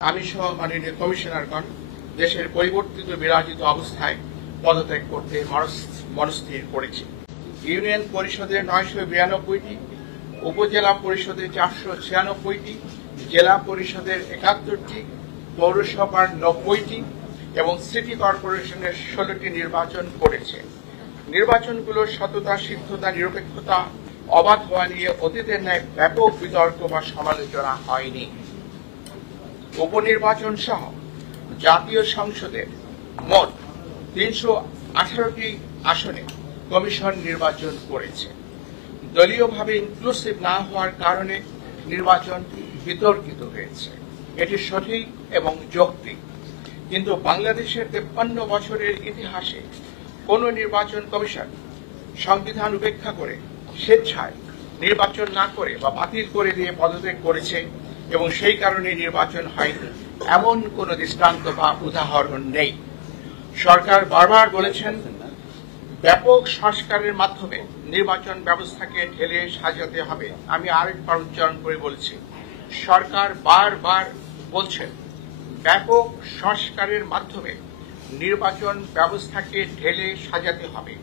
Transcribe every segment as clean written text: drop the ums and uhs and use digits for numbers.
আমি সহ মাননীয় কমিশনারগণ দেশের পরিবর্তিত বিরাজিত অবস্থায় পদত্যাগ করতে মনস্থির করেছি। ইউনিয়ন পরিষদের 992টি, উপজেলা পরিষদের 496টি, জেলা পরিষদের 71টি, পৌরসভার 90টি এবং সিটি কর্পোরেশনের 16টি নির্বাচন করেছে। নির্বাচনগুলোর সততা, সিদ্ধতা, নিরপেক্ষতা, অবাধ হওয়া নিয়ে অতীতের ন্যায় ব্যাপক বিতর্ক বা সমালোচনা হয়নি। উপনির্বাচন সহ জাতীয় সংসদের মোট 318টি আসনে কমিশন নির্বাচন করেছে। দলীয়ভাবে ইনক্লুসিভ না হওয়ার কারণে নির্বাচন বিতর্কিত হয়েছে। এটি সঠিক এবং যৌক্তিক, কিন্তু বাংলাদেশের 53 বছরের ইতিহাসে কোন নির্বাচন কমিশন সংবিধান উপেক্ষা করে স্বেচ্ছায় নির্বাচন না করে বা বাতিল করে দিয়ে পদত্যাগ করেছে এবং সেই কারণে নির্বাচন হয়নি এমন কোন দৃষ্টান্ত বা উদাহরণ নেই। সরকার বারবার বলেছেন ব্যাপক সংস্কারের মাধ্যমে নির্বাচন ব্যবস্থাকে ঢেলে সাজাতে হবে। আমি আরেকবার উচ্চারণ করে বলছি, সরকার বারবার বলছেন ব্যাপক সংস্কারের মাধ্যমে নির্বাচন ব্যবস্থাকে ঢেলে সাজাতে হবে।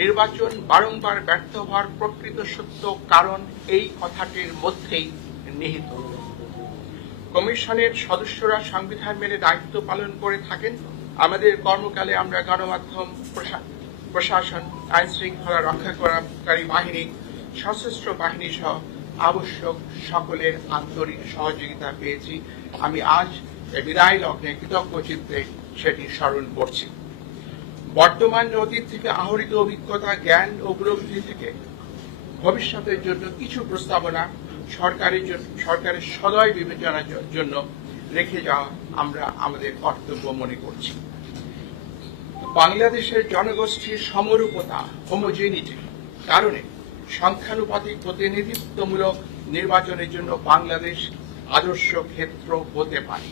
নির্বাচন বারংবার ব্যর্থ হওয়ার প্রকৃত সত্য কারণ এই কথাটির মধ্যেই নিহিত। কমিশনের সদস্যরা সংবিধান মেনে দায়িত্ব পালন করে থাকেন। আমাদের কর্মকালে আমরা গণমাধ্যম, প্রশাসন, আইন শৃঙ্খলা রক্ষাকারী বাহিনী, সশস্ত্র বাহিনী সহ আবশ্যক সকলের আন্তরিক সহযোগিতা পেয়েছি। আমি আজ বিদায় লগ্নে কৃতজ্ঞ চিত্তে সেটি স্মরণ করছি। বর্তমান অতীত থেকে আহরিত অভিজ্ঞতা, জ্ঞান ও উপলব্ধি থেকে ভবিষ্যতের জন্য কিছু প্রস্তাবনা সরকারের সদয় বিবেচনার জন্য রেখে যাওয়া আমরা আমাদের কর্তব্য মনে করছি। বাংলাদেশের জনগোষ্ঠীর সমরূপতা, হোমোজেনিটি কারণে সংখ্যানুপাতিক প্রতিনিধিত্বমূলক নির্বাচনের জন্য বাংলাদেশ আদর্শ ক্ষেত্র হতে পারে।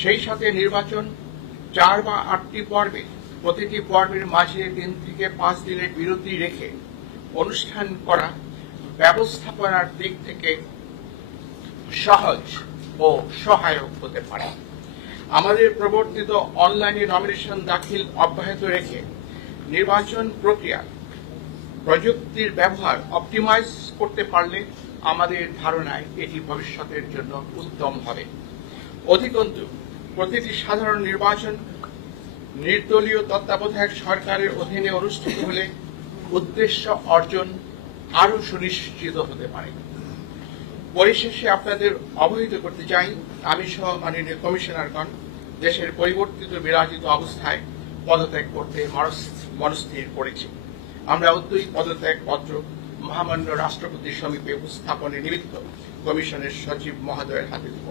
সেই সাথে নির্বাচন 4 বা 8টি পর্বে, প্রতিটি পর্বের মাঝে 3 থেকে 5 দিনের বিরতি রেখে অনুষ্ঠান করা ব্যবস্থাপনার দিক থেকে সহজ ও সহায়ক হতে পারে। আমাদের প্রবর্তিত অনলাইনে নমিনেশন দাখিল অব্যাহত রেখে নির্বাচন প্রক্রিয়া প্রযুক্তির ব্যবহার অপটিমাইজ করতে পারলে আমাদের ধারণায় এটি ভবিষ্যতের জন্য উত্তম হবে। অধিকন্তু প্রতিটি সাধারণ নির্বাচন নির্দলীয় তত্ত্বাবধায়ক সরকারের অধীনে অনুষ্ঠিত হলে উদ্দেশ্য অর্জন আরো সুনিশ্চিত হতে পারে। পরিশেষে আপনাদের অবহিত করতে চাই, আমি সহ মাননীয় কমিশনারগণ দেশের পরিবর্তিত বিরাজিত অবস্থায় পদত্যাগ করতে মনস্থির করেছি। আমরা অদ্যই পদত্যাগ পত্র মহামান্য রাষ্ট্রপতির সমীপে উপস্থাপনের নিমিত্ত কমিশনের সচিব মহোদয়ের হাতে দেব।